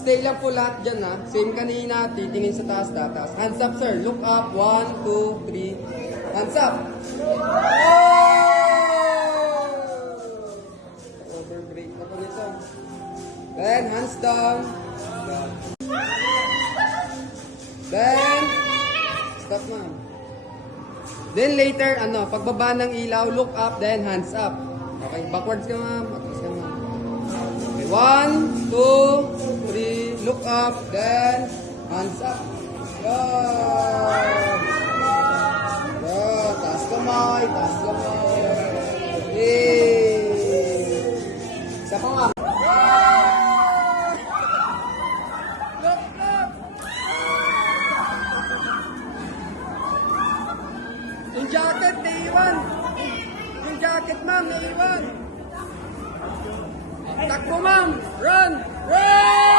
Stay lang po lahat dyan ha. Same kanina, titingin sa taas, tatas. Hands up sir, look up. 1, 2, 3. Hands up. Oh! Overbreak na po nito. Then, hands down. Then, stop ma'am. Then later, pagbaba ng ilaw, look up, then hands up. Okay, backwards ka ma'am. Atras ka ma'am. Okay, 1, 2, 3, look up, then hands up. Yan. Yan, taas kamay, taas kamay. Okay. Isa pa ma'am. Yung jacket, naiwan. Yung jacket, ma'am, naiwan. Takbo, ma'am. Run! Run!